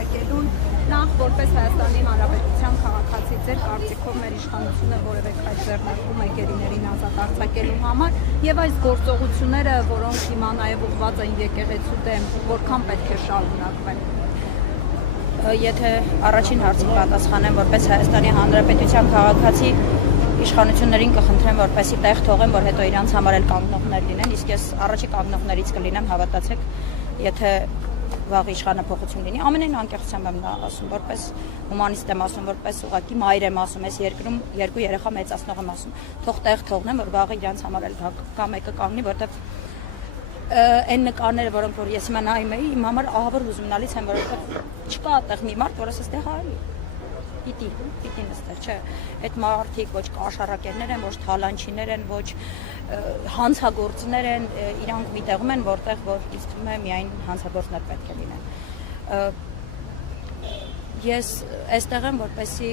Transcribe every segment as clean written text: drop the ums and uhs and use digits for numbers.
արձակելուն, նախ որպես Հայաստանի Հանրապետության քաղաքացի ձեր կարծիքով մեր իշխանությունը որևէ քայլ ձեռնարկում է գերիներին ազատ արձակելու համար եւ այս գործողությունները, որոնք հիմա նաեւ ուղղված են եկեղեցու դեմ, որքան պետք է շարունակվեն։ Եթե առաջին հարցին պատասխանեմ, որպես Հայաստանի Հանրապետության քաղաքացի, իշխանություններին կխնդրեմ, որպեսզի տեղ թողեն, որ հետո իրանց համար էլ կանգնողներ լինեն, իսկ ես առաջի կանգնողներից կլինեմ, հավատացեք, եթե վաղ իշխանափոխություն լինի, ամենայն անկեղծությամբ եմ ասում, որպես հումանիստ եմ ասում, որպես ուղղակի մայր եմ ասում, այս երկրում երկու երեխա մեծացնող եմ ասում, թող տեղ թողնեմ, որ վաղը իրանց համար էլ կա մեկը կանգնի, որտեղ այն նկարները, որոնք որ ես հիմա նայում էի, իմ համար ահավոր հուզումնալից են, որովհետև չկա այդտեղ մի մարդ, որ ասես տեղ արի։ Պիտի նստեր, չէ, այդ մարդիկ ոչ կաշառակերներ են, ոչ թալանչիներ են, ոչ հանցագործներ են, իրանք մի տեղում են, որտեղ որ ինձ թվում է միայն հանցագործներ պետք է լինեն։ Ես այստեղ եմ, որպեսզի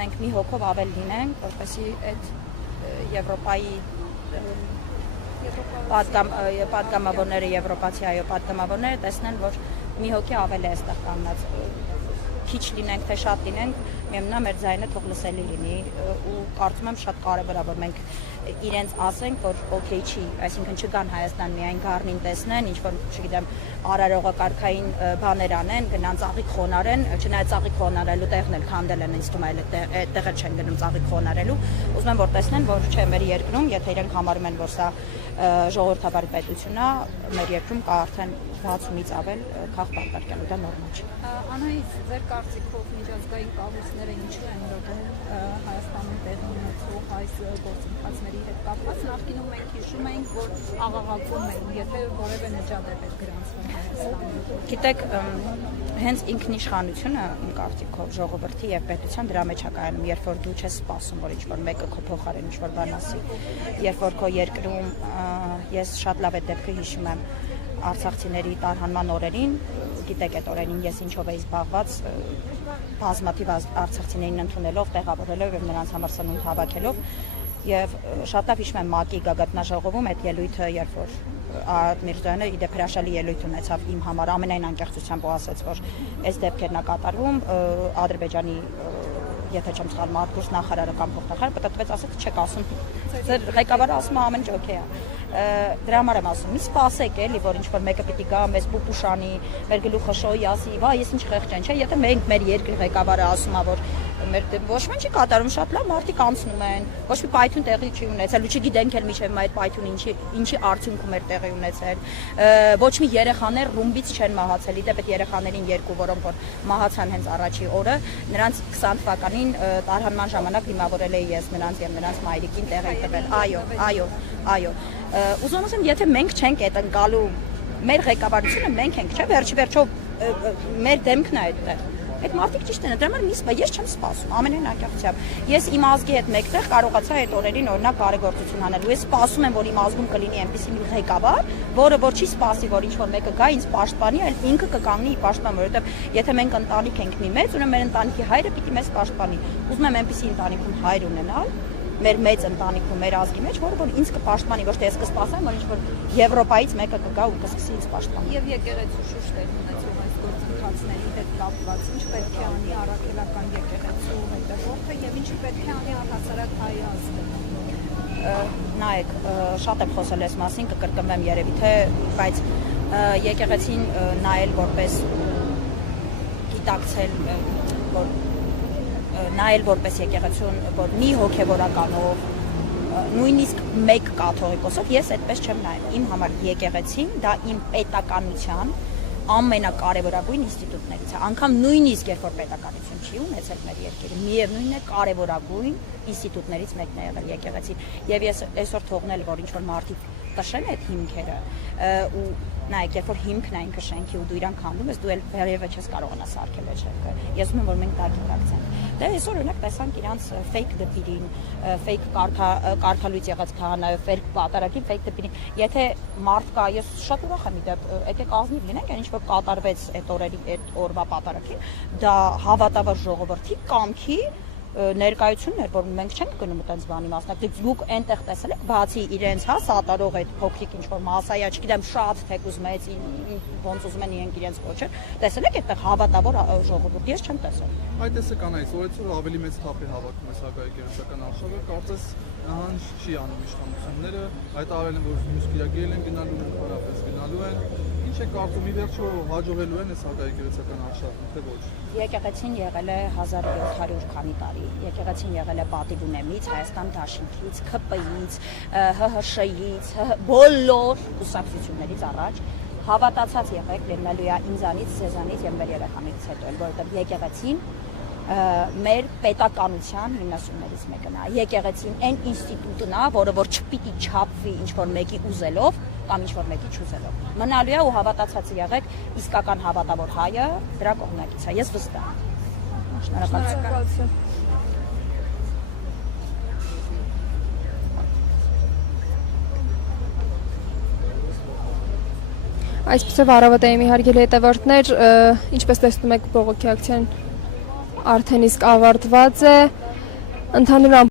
մենք մի հոգով ավել լինենք, որպեսզի այդ Եվրոպայի պատգամավորները, եվրոպացի այո պատգամավորները տեսնեն, որ մի հոգի ավել է այստեղ կանգնած, քիչ լինենք, թե շատ լինենք, միևնույն մեր ձայնը թող լսելի լինի ու կարծում եմ շատ կարևոր է, որ մենք իրենց ասենք, որ օքեյ չի, այսինքն չգան Հայաստան միայն գառնին տեսնեն, ինչ որ, չգիտեմ, արարողակարգային բաներ անեն, գնան ծաղիկ խոնարեն, չնայած ծաղիկ խոնարելու տեղն էլ քանդել են, ինձ թվում է այդ տեղը չեն գնում ծաղիկ խոնարելու, ուզում եմ որ տեսնեն, որ չէ, մեր երկրում, եթե իրենք համարում են, որ սա ժողովրդավար պետություն է, մեր երկրում կա արդեն 60-ից ավել քաղ պատարկելու, դա նորմալ չէ։ Անահիտ, ձեր կարծիքով միջազգային կառույցները ինչու են լոբել Հայաստանում տեղի ունեցող այս գործընթացների հետ կապված, նախկինում մենք հիշում ենք, որ աղաղակում էին, եթե որևէ նջատեպ էր գրանցվում Հայաստանում։ Գիտեք, հենց ինքնիշխանությունը իմ կարծիքով ժողովրդի եւ պետության դրա մեջ է կայանում, երբ որ դու չես սպասում, որ ինչ-որ մեկը քո փոխարեն ինչ-որ բան ասի, երբ որ քո երկրում ես շատ լավ այդ դեպքը հիշում եմ արցախցիների տարհանման օրերին, գիտեք այդ օրերին ես ինչով էի զբաղված, բազմաթիվ արցախցիներին ընդունելով, տեղավորելով եւ նրանց համար սնունդ հավաքելով եւ շատ լավ հիշում եմ ՄԱԿ-ի գագաթնաժողովում այդ ելույթը, երբ որ Արտակ Միրզոյանը իդեպ հրաշալի ելույթ ունեցավ իմ համար ամենայն անկեղծությամբ ու ասաց, որ այս դեպքերն է կատարվում Ադրբեջանի եթե չեմ սխալվում, արտգործ նախարարը կամ փոխնախարարը պատտվեց ասեց, չեք ասում, ձեր ղեկավարը ասում է ամեն ինչ օքեյ է։ Դրա համար եմ ասում, մի սպասեք էլի, որ ինչ-որ մեկը պիտի գա, մեզ պուպուշանի, մեր գլուխը շոյի, ասի, վա, ես ինչ խեղճ եմ, չէ, եթե մենք մեր երկրի ղեկավարը ասում է, որ մեր ոչ ոք չի կատարում, շատ լավ մարդիկ անցնում են, ոչ մի պայթյուն տեղի չի ունեցել, ու չգիտենք էլ միջև այդ պայթյունը ինչի արդյունքում էր տեղի ունեցել, ոչ մի երեխաներ ռումբից չեն մահացել, իդեպ այդ երեխաներին երկու, որոնք որ մահացան հենց առաջի օրը, նրանց 20 թվականին տարհանման ժամանակ դիմավորել էի ես նրանց եւ նրանց մայրիկին տեղ էի տվել, այո, ուզում ասեմ, եթե մենք չենք այդ ընկալու, մեր ղեկավարությունը մենք ենք, չէ, վերջիվերջո մեր դեմքն է այդտեղ։ Այդ մարդիկ ճիշտ են, դրա համար ես չեմ սպասում, ամենայն անկեղծությամբ։ Ես իմ ազգի հետ մեկտեղ կարողացա այդ օրերին օրինակ բարեգործություն անել, ու ես սպասում եմ, որ իմ ազգում կլինի այնպիսի մի ղեկավար, որը որ չի սպասի, որ ինչ-որ մեկը գա ինձ պաշտպանի, այլ ինքը կկանգնի պաշտպան, որովհետև եթե մենք ընտանիք ենք մի մեծ, ուրեմն մեր ընտանիքի հայրը պիտի մեզ պաշտպանի։ Ուզում եմ այնպիսի ընտանիքում հայր ունենալ, մեր մեծ ընտանիքում, մեր ազգի մեջ, որը որ ինձ կպաշտպանի, ոչ թե ես կսպասեմ, որ ինչ-որ Եվրոպայից մեկը կգա ու կսկսի ինձ պաշտպանել։ Եվ եկեղեցու շուրջ տեղ ունեցող այս գործընթացների հետ կապված, ինչ պետք է անի առաքելական եկեղեցու հետևորդը եւ ինչ պետք է անի առհասարակ հայ ազգը։ Նայեք, շատ եմ խոսել այս մասին, կկրկնվեմ երևի թե, բայց եկեղեցին նայել որպես գիտակցել, որ նայել որպես եկեղեցուն, որ մի հոգևորականով, նույնիսկ մեկ կաթողիկոսով, ես այդպես չեմ նայում։ Իմ համար եկեղեցին դա իմ պետականության ամենակարևորագույն ինստիտուտներից է։ Անգամ նույնիսկ երբ որ պետականություն չի ունեցել մեր երկիրը, միևնույնն է կարևորագույն ինստիտուտներից մեկն է եղել եկեղեցին։ Եվ ես այսօր թողնել, որ ինչ-որ մարդիկ տշեն այդ հիմքերը ու նայեք, երբ որ հիմքն է ինքը շենքի ու դու իրան քանդում ես, դու էլ վերևը չես կարողանա սարքել այդ շենքը։ Ես ուզում եմ, որ մենք դա գիտակցենք։ Դե այսօր օրինակ տեսանք իրանց ֆեյք դպիրին, ֆեյք կարդալույց եղած քահանայով, ֆեյք պատարագին, ֆեյք դպիրին։ Եթե մարդ կա, ես շատ ուրախ եմ իդեպ, եկեք ազնիվ լինենք, այն ինչ որ կատարվեց այդ օրերի այդ օրվա պատարագին, դա հավատավոր ժողովրդի կամքի ներկայությունն էր, որ մենք չենք գնում այդպես բանի մասնակցել։ Դուք այնտեղ տեսել եք, բացի իրենց, հա, սատարող այդ փոքրիկ ինչ-որ մասայա, չգիտեմ, շատ թեկուզ մեծ, ոնց ուզում են իրենք իրենց կոչել, տեսել եք այդտեղ հավատավոր ժողովուրդ, ես չեմ տեսել։ Այդ տեսեք անայից, որ այսօր ավելի մեծ թափ է հավաքում այս հակաեկեղեցական արշավը, կարծես ահան չի անում իշխանությունները, հայտարարել են, որ մյուս կիրակել են գնալու, ընդհանրապես գնալու են։ Ինչ է կարծում, ի վերջո հաջողելու են այս հակաեկեղեցական արշավը, թե ոչ։ Եկեղեցին եղել է 1700 քանի տարի։ Եկեղեցին եղել է պատիվ ունեմից, Հայաստան Դաշինքից, ՔՊ-ից, ՀՀՇ-ից, բոլոր կուսակցություններից առաջ հավատացած եղեք լինելու է ինձանից, ձեզանից եւ մեր երեխաներից հետո, որովհետեւ եկեղեցին մեր պետականության հիմնասյուներից մեկն է։ Եկեղեցին այն ինստիտուտն է, որը որ չպիտի չափվի ինչ-որ մեկի ուզելով կամ ինչ-որ մեկի չուզելով։ Մնալու է ու հավատացած եղեք, իսկական հավատավոր հայը դրա կողմնակից է։ Ես վստահ եմ։ Շնորհակալություն։ Այսպեսով առավոտային հարգելի հետևորդներ, ինչպես տեսնում եք, բողոքի ակցիան արդեն իսկ ավարտված է։ Ընդհանուր